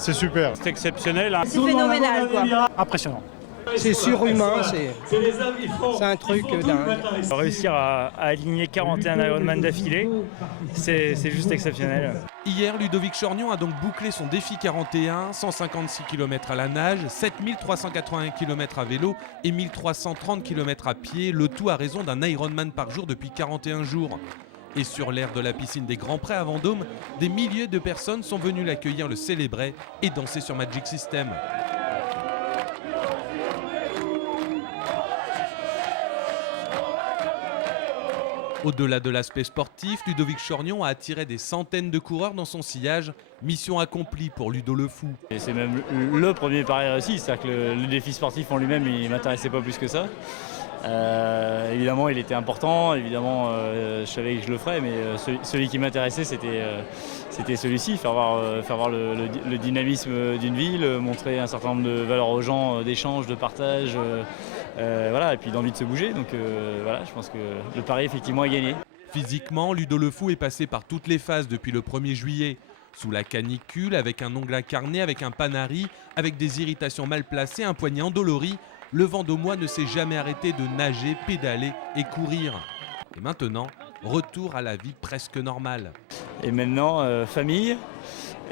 C'est super. C'est exceptionnel. Hein. C'est phénoménal, quoi. Impressionnant. C'est surhumain, c'est un truc dingue. Réussir à aligner 41 Ironman d'affilée, c'est juste exceptionnel. Hier, Ludovic Chorgnon a donc bouclé son défi 41, 156 km à la nage, 7381 km à vélo et 1330 km à pied, le tout à raison d'un Ironman par jour depuis 41 jours. Et sur l'aire de la piscine des Grands Prés à Vendôme, des milliers de personnes sont venues l'accueillir, le célébrer et danser sur Magic System. Au-delà de l'aspect sportif, Ludovic Chorgnon a attiré des centaines de coureurs dans son sillage. Mission accomplie pour Ludo le Fou. Et c'est même le premier pari réussi, c'est-à-dire que le défi sportif en lui-même, il ne m'intéressait pas plus que ça. Évidemment, il était important, évidemment, je savais que je le ferais, mais celui qui m'intéressait, c'était celui-ci, faire voir le dynamisme d'une ville, montrer un certain nombre de valeurs aux gens, d'échange, de partage, voilà, et puis d'envie de se bouger. Donc voilà, je pense que le pari, effectivement, est gagné. Physiquement, Ludo le Fou est passé par toutes les phases depuis le 1er juillet. Sous la canicule, avec un ongle incarné, avec un panari, avec des irritations mal placées, un poignet endolori, le Vendômois ne s'est jamais arrêté de nager, pédaler et courir. Et maintenant, retour à la vie presque normale. Et maintenant, famille,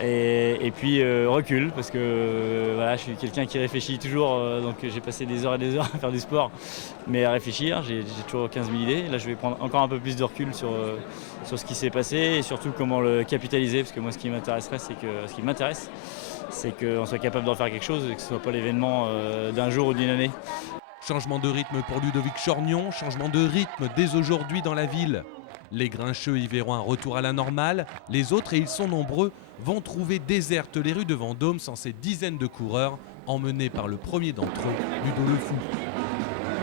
et puis recul, parce que voilà, je suis quelqu'un qui réfléchit toujours, donc j'ai passé des heures et des heures à faire du sport, mais à réfléchir, j'ai toujours 15 000 idées. Là, je vais prendre encore un peu plus de recul sur ce qui s'est passé et surtout comment le capitaliser, parce que moi, ce qui m'intéresse, c'est qu'on soit capable d'en faire quelque chose et que ce ne soit pas l'événement d'un jour ou d'une année. Changement de rythme pour Ludovic Chorgnon, changement de rythme dès aujourd'hui dans la ville. Les grincheux y verront un retour à la normale, les autres, et ils sont nombreux, vont trouver désertes les rues de Vendôme sans ces dizaines de coureurs emmenés par le premier d'entre eux, Ludo le Fou.